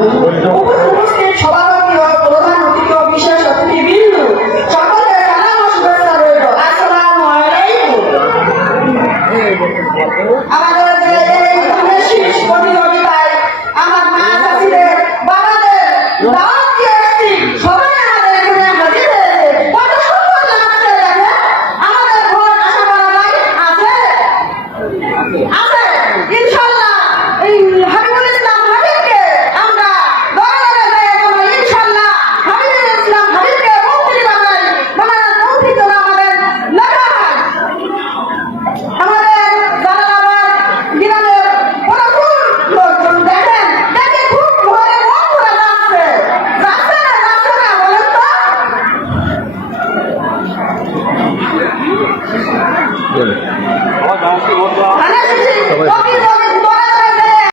উপস্থিত সভাপতি ও প্রধান অতিথি ও বিশেষ অতিথিবৃন্দ সকলের সালাম ও শুভেচ্ছা রইল। আসসালামু আলাইকুম। আমাদের এই শীর্ষ প্রতিযোগিতায় আমার মা চাষিদের বাবাদের দাওয়াত দিয়ে এসেছি। সবাই আমাদের এখানে হাজির হয়েছে। কত সুন্দর লাগছে দেখেন। আমাদের ভোট আশা করা যায় আছে আছে ইনশাআল্লাহ। এই হাবিবুল ইসলাম হাবিবকে আমরা দলে দলে যাই ইনশাআল্লাহ। হাবিবুল ইসলাম হাবিবকে মন্ত্রী বানাই মন্ত্রী তো আমাদের লেখা হয়। আমাদের জালালাবাদ গ্রামের প্রচুর লোকজন দেখেন দেখে খুব ভয়ে মন ভরে যাচ্ছে যাচ্ছে না বলেন তো। আমার